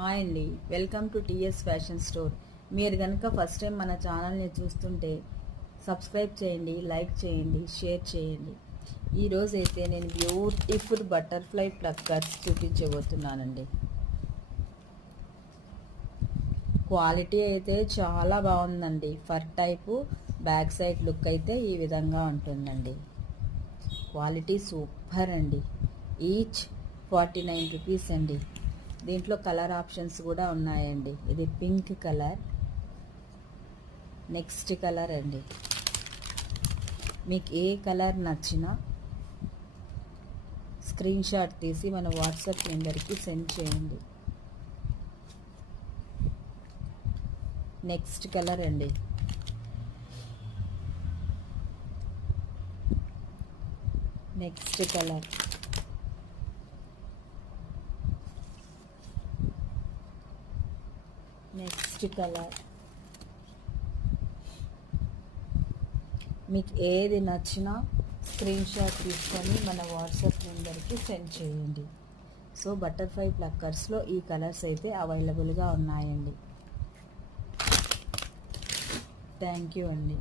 Hi అండి, welcome to TS fashion store. మీరు కనుక ఫస్ట్ టైం మన ఛానల్ని చూస్తుంటే సబ్స్క్రైబ్ చేయండి, లైక్ చేయండి, షేర్ చేయండి. ఈరోజు అయితే నేను బ్యూటిఫుల్ బటర్ఫ్లై ప్లక్కర్స్ చూపించబోతున్నానండి. క్వాలిటీ అయితే చాలా బాగుందండి. For type back side look అయితే ఈ విధంగా ఉంటుందండి. క్వాలిటీ సూపర్ అండి. ఈచ్ 49 రూపీస్ అండి. దీంట్లో కలర్ ఆప్షన్స్ కూడా ఉన్నాయండి. ఇది పింక్ కలర్, నెక్స్ట్ కలర్ అండి. మీకు ఏ కలర్ నచ్చినా స్క్రీన్ షాట్ తీసి మన వాట్సాప్ నెంబర్కి సెండ్ చేయండి. నెక్స్ట్ కలర్ అండి. Next colour, next colour. మీకు ఏది నచ్చినా స్క్రీన్ షాట్ తీసుకొని మన వాట్సాప్ నెంబర్కి సెండ్ చేయండి. సో బటర్ఫ్లై ప్లక్కర్స్లో ఈ కలర్స్ అయితే అవైలబుల్గా ఉన్నాయండి. థ్యాంక్ యూ అండి.